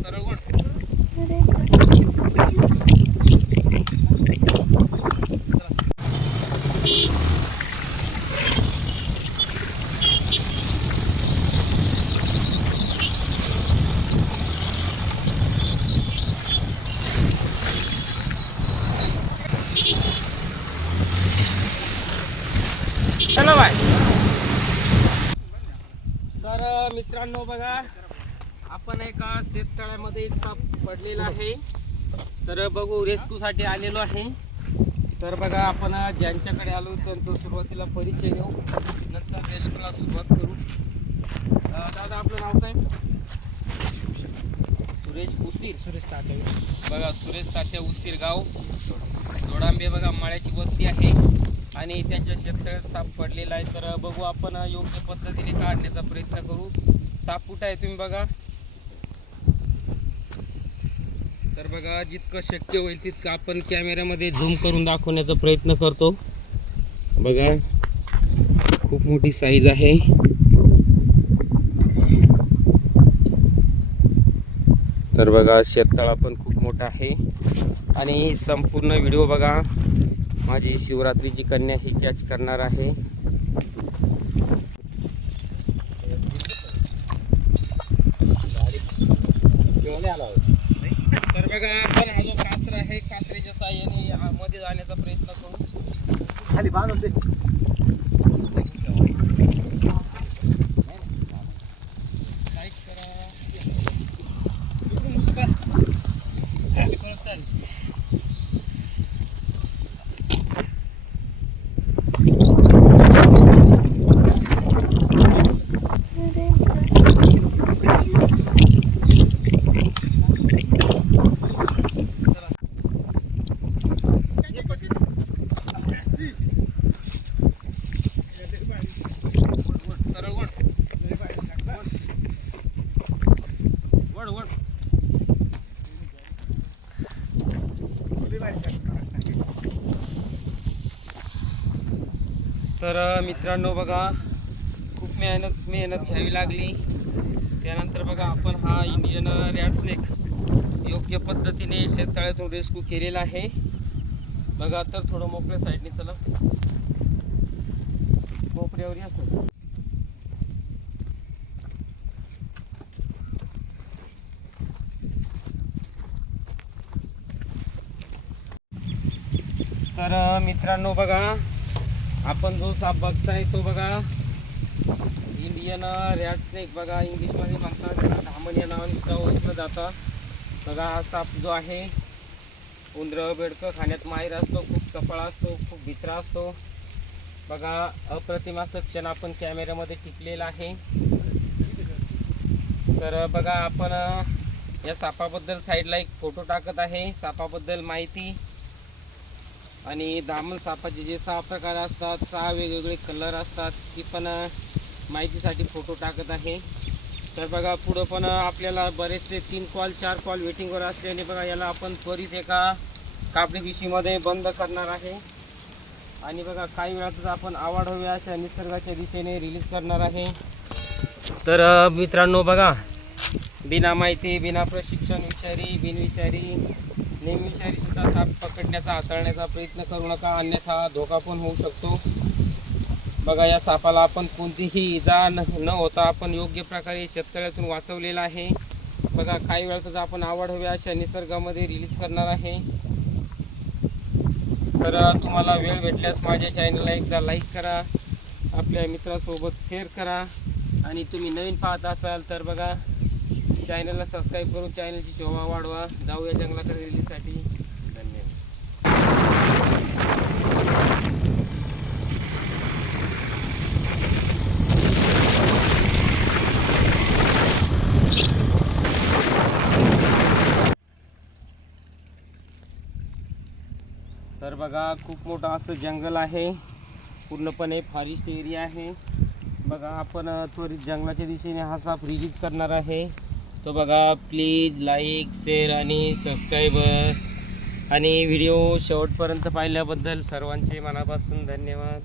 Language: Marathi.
सरळ वळ. चला बाय तर अ, मित्रांनो बघा आपण एका शेततळ्यामध्ये एक साप पडलेला आहे. तर बघू rescue साठी आलेलो आहे. तर बघा आपण ज्यांच्याकडे आलो त्यांचा सुरुवातीला परिचय घेऊ. नंतर रेस्क्यूला सुरुवात करू. दादा आपलं नाव काय? सुरेश उसीर. सुरेश ताटे बघा सुरेश ताटे उसीर गाव. दोडांबे बघा माळ्याची वस्ती आहे. आणि त्यांच्या शेततळ्यात साप पडलेला आहे. तर बघू आपण योग्य पद्धतीने काढण्याचा प्रयत्न करू. साप कुठं आहे तुम्ही बघा. तर बघा जितकं शक्य होईल तितकं आपण कॅमेऱ्यामध्ये झूम करून दाखवण्याचा प्रयत्न करतो. बघा खूप मोठी साईज आहे. तर बघा शेततळा पण खूप मोठा आहे. आणि संपूर्ण व्हिडिओ बघा. माझी शिवरात्रीची कन्या ही कॅच करणार आहे. तर बघा आपण हा जो कासरा आहे कासऱ्याच्या साह्याने मध्ये जाण्याचा प्रयत्न करू. खाली बांधून दे लाईक करा इकडून मुस्कान. इकडूनच काढ. सरळ वळ. वळ वळ तर मित्रांनो बघा खूप मेहनत मेहनत घ्यावी लागली. त्यानंतर बघा आपण हा इंडियन रॅडस्नेक योग्य पद्धतीने शेततळ्यातून रेस्क्यू केलेला आहे. बघा तर थोडं मोकळ्या साईडने चला. कोपऱ्यावर या तर मित्रांनो बघा आपण जो साप बघताय तो बघा इंडियन रॅड स्नेक बघा इंग्लिशमध्ये म्हणतात त्याला धामण या नावाने सुद्धा ओळखलं जातं. बघा हा साप जो आहे उंदरं बेडकं खाण्यात माहीर असतो खूप चपळा असतो खूप भित्रा असतो. बघा अप्रतिम असं क्षण आपण कॅमेऱ्यामध्ये टिपलेला आहे. तर बघा आपण या सापाबद्दल साईडला एक फोटो टाकत आहे. सापाबद्दल माहिती आणि दामन सापाचे जे सहा प्रकार असतात सहा वेगवेगळे कलर असतात ती पण माहितीसाठी फोटो टाकत आहे. तर बघा पुढं पण आपल्याला बरेचसे तीन कॉल चार कॉल वेटिंगवर असल्याने बघा याला आपण त्वरित एका कापडी पिशीमध्ये बंद करणार आहे. आणि बघा काही वेळातच आपण आवड हव्या अशा निसर्गाच्या दिशेने रिलीज करणार आहे. तर मित्रांनो बघा बिना माहिती बिना प्रशिक्षण विषारी बिनविषारी नेहमीविषारी सुद्धा साप पकडण्याचा हाताळण्याचा प्रयत्न करू नका. अन्यथा धोका पण होऊ शकतो. बघा या सापाला आपण कोणतीही इजा न न होता आपण योग्य प्रकारे शेतकऱ्यातून वाचवलेला आहे. बघा काही वेळातच आपण आवड हव्या अशा निसर्गामध्ये रिलीज करणार आहे. तर तुम्हाला वेळ भेटल्यास माझ्या चॅनलला एकदा लाईक करा. आपल्या मित्रासोबत शेअर करा. आणि तुम्ही नवीन पाहत असाल तर बघा चॅनलला सबस्क्राईब करून चॅनलची शोभा वाढवा. जाऊया जंगलाकडे रिलीजसाठी धन्यवाद. तर बघा खूप मोठं असं जंगल आहे. पूर्णपणे फॉरेस्ट एरिया आहे. बघा आपण त्वरित जंगलाच्या दिशेने हा साप रिलीज करणार आहे. तो बघा प्लीज लाईक शेअर आणि सबस्क्राईबर आणि व्हिडिओ शेवटपर्यंत पाहिल्याबद्दल सर्वांचे मनापासून धन्यवाद.